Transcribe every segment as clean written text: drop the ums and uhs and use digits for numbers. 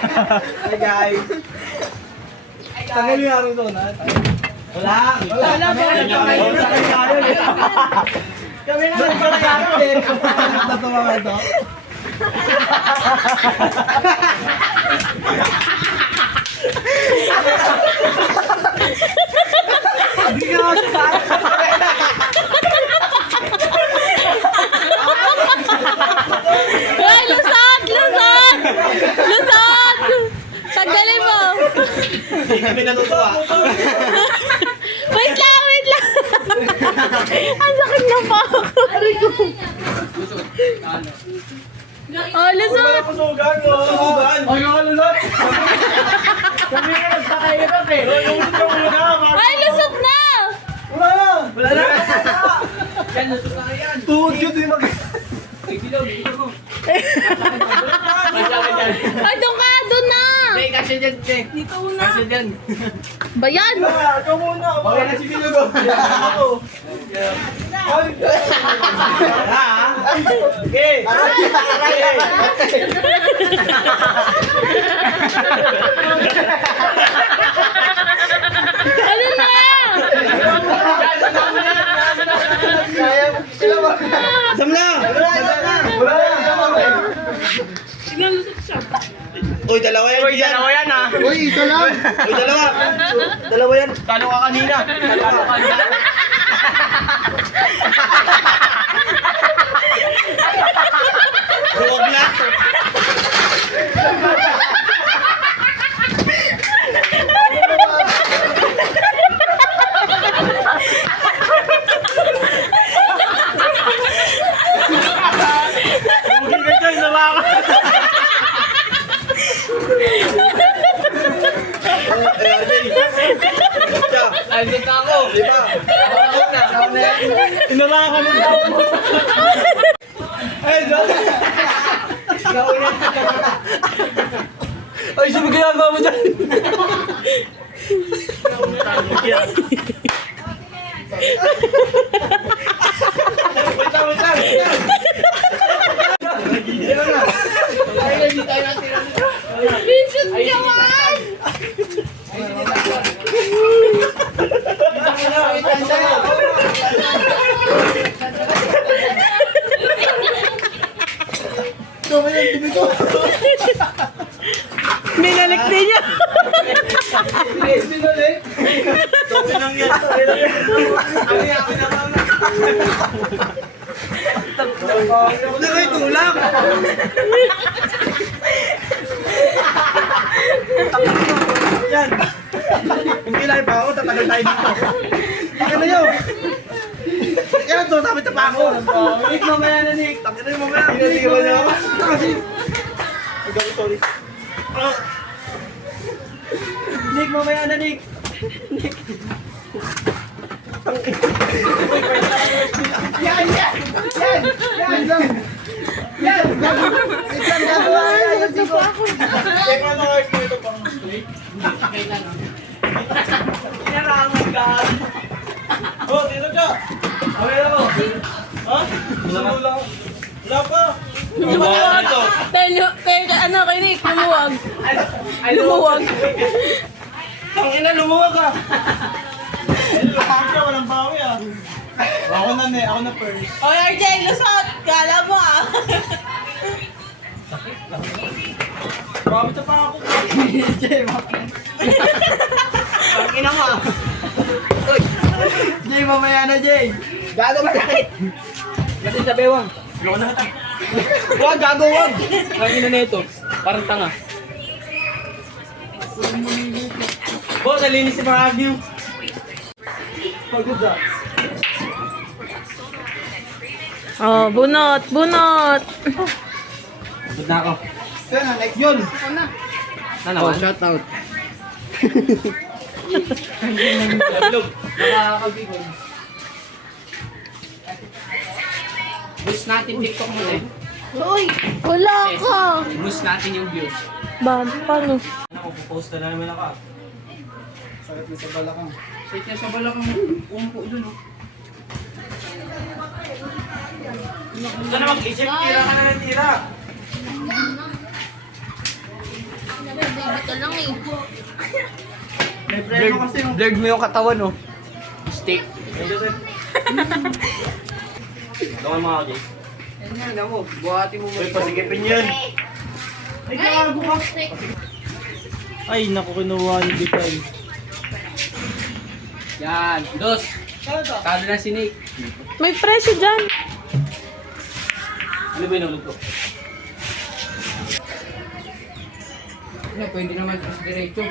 Hi guys. Tagal yung araw doon ha? Wala. Wala ba? Kami na nagpapagayari. Natuwa ka ito. Hindi ka makasama. Ay, lusot! Lusot! Lusot! Tanggalin mo! Hindi kami natutuwa. Wait lang! Wait lang! Ang sakit na pa ako. Oh, lusot! Susugan mo. Susugan. Ay, yung alulot. Kami nga nagpakahirap eh. Ulit yung muna. Ay, lusot na! Wala na. Wala na. Yan, lusot na yan. Tuhod yun din mag... Ay, doon ka! Doon na! Kasi dyan, Dito na! Kasi dyan. Bayan! Ikaw muna. Okay na si Bilugo. Ako. Okay. Ano na? Samla! Uy, dalawa yan. Uy, dalawa yan ha. Uy, isa lang. Uy, dalawa. Dalawa yan. Talo ka kanina. Huwag na. Huwag ka dyan, nawa ka. Nandun na ako. Di ba? Inala ka ng tapos. Ay, ay, sino ginagawa mo dyan? Wait lang, wait lang. Vincent Gawan! Minalik din niya! Tuwi lang yan. Ako naman. Una kayo tulak. Yan. Hindi lang pa ako, tatagal tayo dito. Ika na yun. Ika na to, sabi pa ako. Nick, mamaya na Nick. Takit na yung mamaya. Hindi ba niya ako? Kasi. Ay, gabi, sorry. Nick, mamaya na Nick. Nick. Yan! Yan! Yan! Yan lang! Yan! Yan! Gagawa yan! Yan dito! Check mo na ito ito pang straight. Kailan lang. Inarangan ka! Oh, dito ka! Okay na mo! Ha? Wala ka? Wala pa! Lumuwag! Ano kay Nick? Lumuwag! Lumuwag! Ang ina, lumuwag ka! Lumuwag ka, walang bawi ah! Ako na first. Oy, RJ, lusot! Kala mo ah! Bakit pa ako? Jay, ang ina mo ah! Uy! Jay, mamaya na Jay! Gago masakit! Kasi sa bewang. Loko na kita. Wag, gago, wag! Ang ina na ito. Parang tanga. Bo, nalinis si Maragyo. Pagod ah. Oh, bunot! Bunot! Pagod na ako. Sana, like yun. Na naman? Oh, shout out. Vlog. Nakakabigod. Boost natin TikTok mo eh. Uy! Wala ka! Boost natin yung views. Ba, paano? Ano, pupost na naman ako. Sakit na sa balakang. Sakit na sa balakang. Umpo dun oh. Ito na mag-isip, tira ka na ng tira. Ito lang eh. May preno kasi yung... Blurred mo yung katawan, oh. Steak. Doon mga Jay. Yan nga, alam mo. Buhati mo Uy, pasigipin yun. Ay, gago ka. Ay, naku, kinuha ni Dipay. Yan. Dos. Talo na si Nick. May presyo dyan. Ano ba yung ko? Ano, pwede naman mas diretso.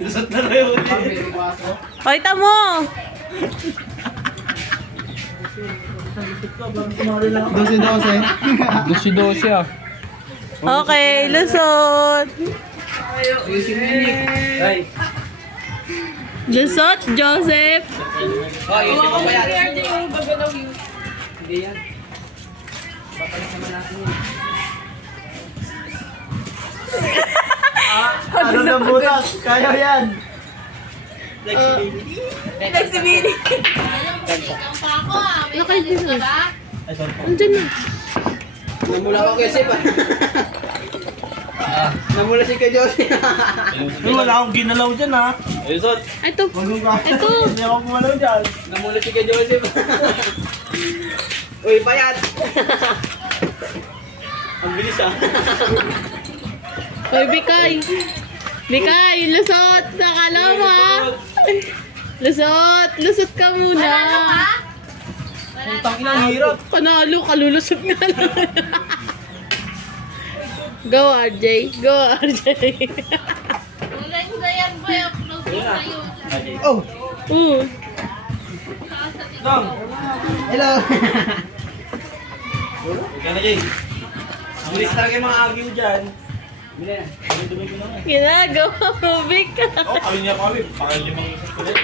Lusot na kayo ulit. Pwede baso. Pakita mo. Dosi-dosi ah. Okay, lusot. Ayusin mo ni Nick. Ay. Lusot, Joseph. Oh, ayusin mo ba yan? Hindi yan. Papalit naman natin yun. Ano na butas? Kaya yan. Flexibility. Nakaibisan. Ay, sorry po. Andyan na. Namula ka kay Sip ah. Namula si kay Josie. Uy, wala akong ginalaw dyan ha. Ayusot. Ito. Ito. Hindi ako gumalaw dyan. Namula si kay Josie. Uy, payat. Ang bilis ah. Hoy, Bikay. Bikay, lusot. Nakala mo ha. Lusot. Lusot ka muna. Putang ina, ang hirap. Panalo, kalulusot nga lang. Go, RJ. Go, RJ. Oh. Dong. Hello. Ikaw na, Jay. Ang bilis talaga yung mga agyo dyan. Dumi ko na nga. Ginagawa mo, Bikay. Oh, kami niya kami. Baka limang isang kulit.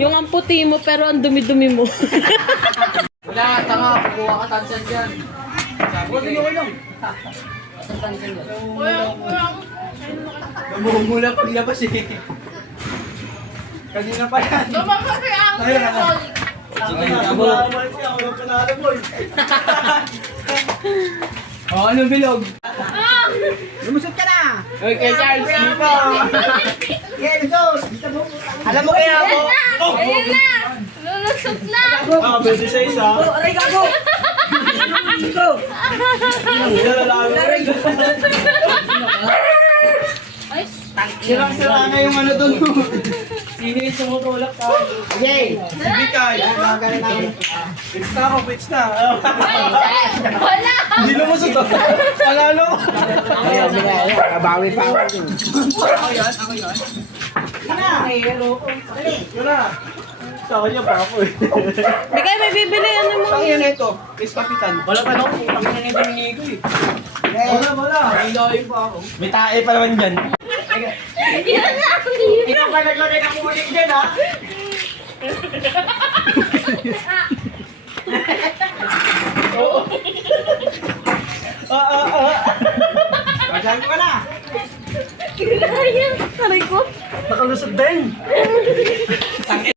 Yung ang puti mo pero ang dumi-dumi mo. Wala, tanga. Kukuha ka tansan dyan. Sabi ko lang. Asan tansan dyan? Namumula paglabas eh. Kanina pa yan. Sige, ako yung panalo mo. Oh, ano bilog? Lumusot ka na! Uy, kay Charles, hindi pa! Yeah, lumusot! Alam mo kaya ako? Ayun na! Lulusot na! Ah, 26 ha. Aray ka mo! Ito! Aray ka. Sirang-sira na yung ano doon. Sino yung sumutulak ka? Jay! Hindi kaya. Gagana namin. Pitch na ako, pitch na. Wala! Hindi lumusot ako. Panalo. Ayan, sige, ayan. Kabawi pa ako. Ako yan, ako yan. Yun na. Sa kanya pa ako eh. Bikay, may bibili. Ano mo? Pang yan ito, Miss Kapitan. Wala pa ako, pang yan ito ni Nico eh. Wala. May layo pa ako. May tae pa naman dyan. Yan na! Ikaw pa naglagay ng ulit dyan ha? Pagyan ko na! Aray ko. Nakalusot din.